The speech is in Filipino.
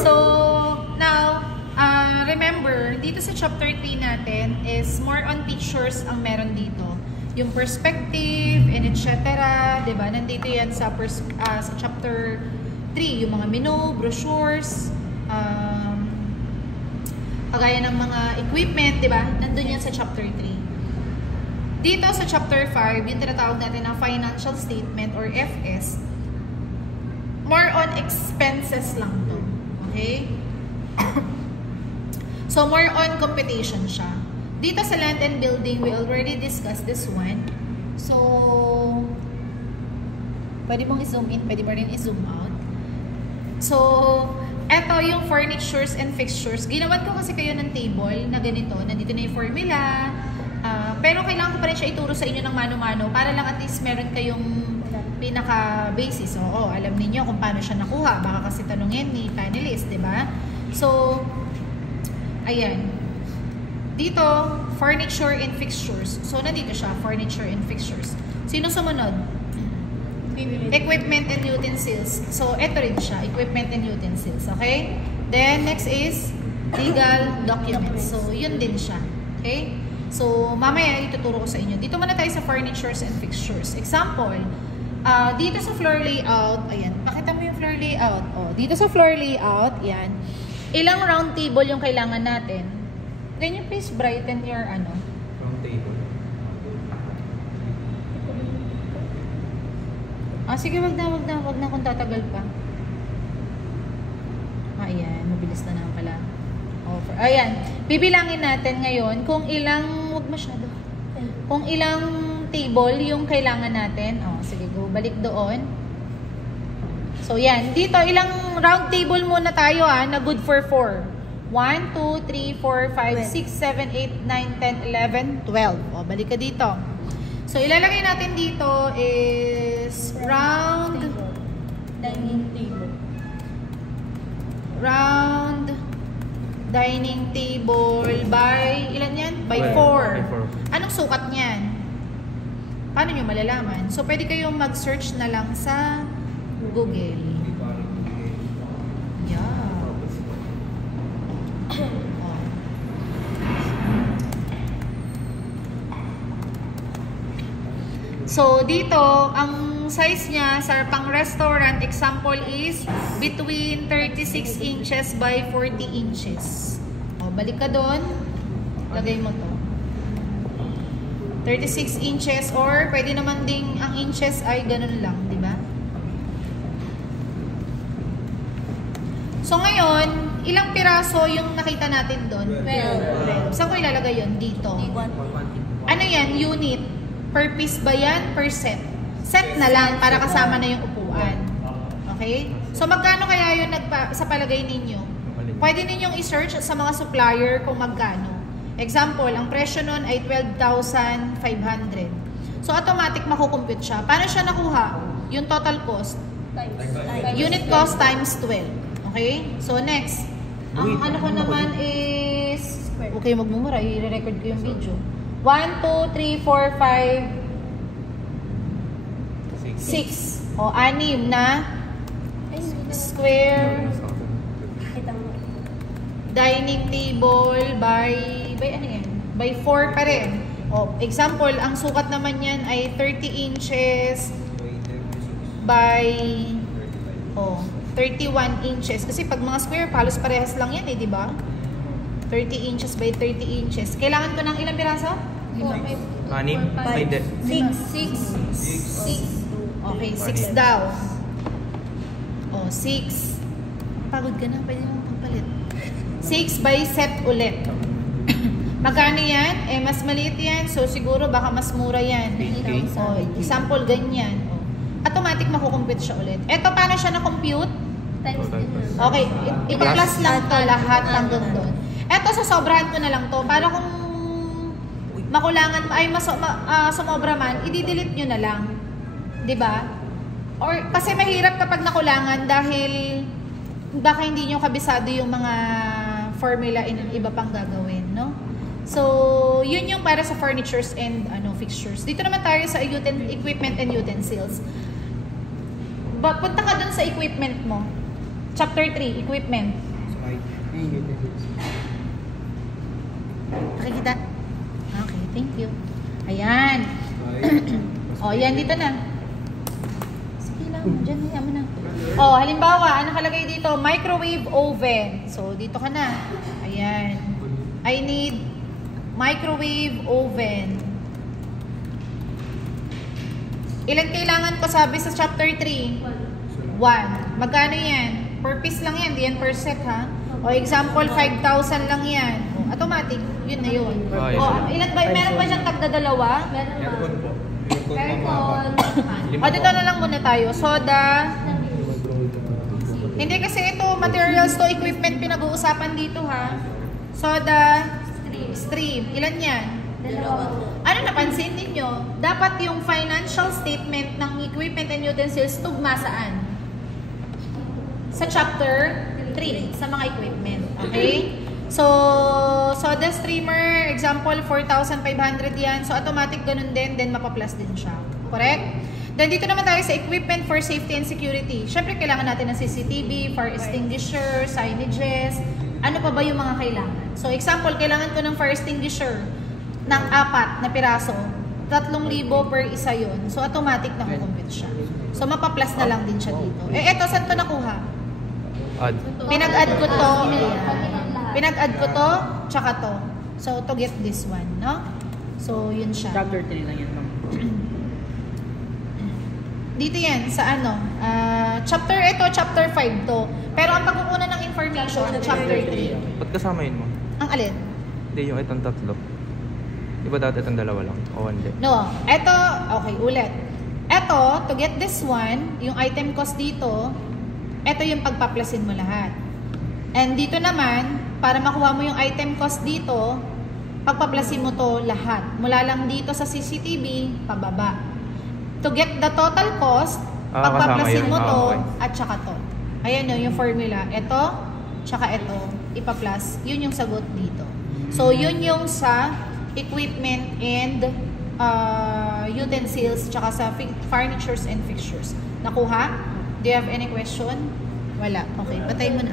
So, now, remember, dito sa chapter 3 natin is more on pictures ang meron dito. Yung perspective and etc. Diba? Nandito yan sa chapter 3. Yung mga menu, brochures, kagaya ng mga equipment, diba? Nandun yan sa chapter 3. Dito sa chapter 5, yung tinatawag natin na financial statement or FS, more on expenses lang to. Okay? So, more on computation siya. Dito sa land and building, we already discussed this one. So, pwede mong i-zoom in, pwede mo rin i-zoom out. So, eto yung furnitures and fixtures. Ginawan ko kasi kayo ng table na ganito. Nandito na yung formula. Pero kailangan ko pa rin siya ituro sa inyo ng mano-mano para lang at least meron kayong pinaka-basis. Oo, alam niyo kung paano siya nakuha. Baka kasi tanungin ni panelist, diba? So, ayan. Dito, furniture and fixtures. So, nandito siya, furniture and fixtures. Sino sumunod? Equipment and utensils. So, eto rin siya, equipment and utensils. Okay? Then, next is legal documents. So, yun din siya. Okay? So, mamaya ituturo ko sa inyo. Dito muna tayo sa furnitures and fixtures. Example, dito sa floor layout, ayan, pakita mo yung floor layout. O, dito sa floor layout, yan. Ilang round table yung kailangan natin? Can you please brighten your round table? Sige, wag na kung tatagal pa. Ayan, mabilis na naman pala. Ayan, bibilangin natin ngayon kung ilang, wag masyado. Kung ilang table yung kailangan natin. Sige, go, balik doon. So, yan. Dito, ilang round table muna tayo na good for 4. 1, 2, 3, 4, 5, 6, 7, 8, 9, 10, 11, 12. Balik ka dito. So, ilalagay natin dito is round dining table. Round dining table by, ilan yan? By 4. Anong sukat niyan? Paano nyo malalaman? So, pwede kayong mag-search na lang sa Google. Yeah. So, dito, ang size niya sa pang restaurant, example is between 36 inches by 40 inches. Balik ka doon. Lagay mo to. 36 inches or pwede naman ding ang inches ay ganun lang, di ba? So, ngayon, ilang piraso yung nakita natin doon? 12. Saan ko ilalagay yun? Dito. Ano yan? Unit. Per piece ba yan? Per set? Set na lang para kasama na yung upuan. Okay? So, magkano kaya yun sa palagay ninyo? Pwede ninyong i-search sa mga supplier kung magkano. Example, ang presyo nun ay 12,500. So, automatic makukompute siya. Paano siya nakuha? Yung total cost? Unit cost times 12. Okay? So, next. Ang ano ko naman is... Okay, magmumura. I-record ko yung video. 1, 2, 3, 4, 5, 6. O, 6 na square dining table by ano yan? By 4 pa rin. O, example, ang sukat naman yan ay 30 inches by 31 inches. Kasi pag mga square, halos parehas lang yan di ba? 30 inches by 30 inches. Kailangan ko ng ilang piraso? 6. 6. Okay, 6 daw. 6. Pagod ka na, pwede mong pagpalit. 6 by set ulit. Magkano yan? Mas maliit yan. So, siguro baka mas mura yan. Example, ganyan. Automatic makukompute siya ulit. Eto, paano siya na-compute? Okay, ipa-plus lang to lahat hanggang doon. Eto, sosobrahan ko na lang to. Para kung makulangan, ay sumobra man, i-delete nyo na lang. Diba? Or, kasi mahirap kapag nakulangan dahil baka hindi nyo kabisado yung mga formula in iba pang gagawin, no? So, yun yung para sa furnitures and fixtures. Dito naman tayo sa equipment and utensils. Punta ka dun sa equipment mo. Chapter 3, equipment. Nakikita? Okay, thank you. Ayan. O, yan, dito na. Sige lang, dyan, hiya mo na. O, halimbawa, ang nakalagay dito, microwave oven. So, dito ka na. Ayan. I need microwave oven. Ilan kailangan ko sabi sa chapter 3? 1. Magkano yan? Per piece lang yan, di yan per set ha. O example, 5,000 lang yan. O, automatic, yun na yun. O, ilan ba, meron ba siyang tagdadalawa? Meron po. Aircon. O, dito na lang muna tayo. Soda. Hindi kasi ito, materials to equipment pinag-uusapan dito ha. Soda. Stream. Ilan yan? Ano napansin ninyo? Dapat yung financial statement ng equipment and utensils tugma saan? Sa chapter 3, sa mga equipment. Okay? So, soda streamer, example, 4,500 yan. So, automatic ganun din, then mapa-plus din siya. Correct? Then, dito naman tayo sa equipment for safety and security. Siyempre, kailangan natin ng CCTV, fire extinguisher, signages. Ano pa ba yung mga kailangan? So, example, kailangan ko ng fire extinguisher ng 4 na piraso. 3,000 per isa yun. So, automatic na compute siya. So, mapa-plus na lang din siya dito. Eh, eto, saan ko nakuha? Add. Pinag-add ko to. Pinag-add ko to, tsaka to. So, to get this one, no? So, yun siya. Chapter 3 lang yan, ma'am. Dito yan, sa ano? Chapter 5 to. Pero ang pagkukunan ng information, chapter 3. Ba't kasama yun mo? Ang alin? Hindi, yung itong tatlo. Di ba dati itong dalawa lang? O hindi? No, eto, okay, ulit. Eto, to get this one, yung item cost dito, eto yung pagpaplasin mo lahat. And dito naman, para makuha mo yung item cost dito, pagpaplasin mo to lahat. Mula lang dito sa CCTV, pababa. To get the total cost, pagpaplasin mo to, okay. at saka to. Ayan yung formula. Ito, tsaka ito, ipa-plus. Yun yung sagot dito. So, yun yung sa equipment and utensils, tsaka sa furnitures and fixtures. Nakuha? Do you have any question? Wala. Okay, patay mo na.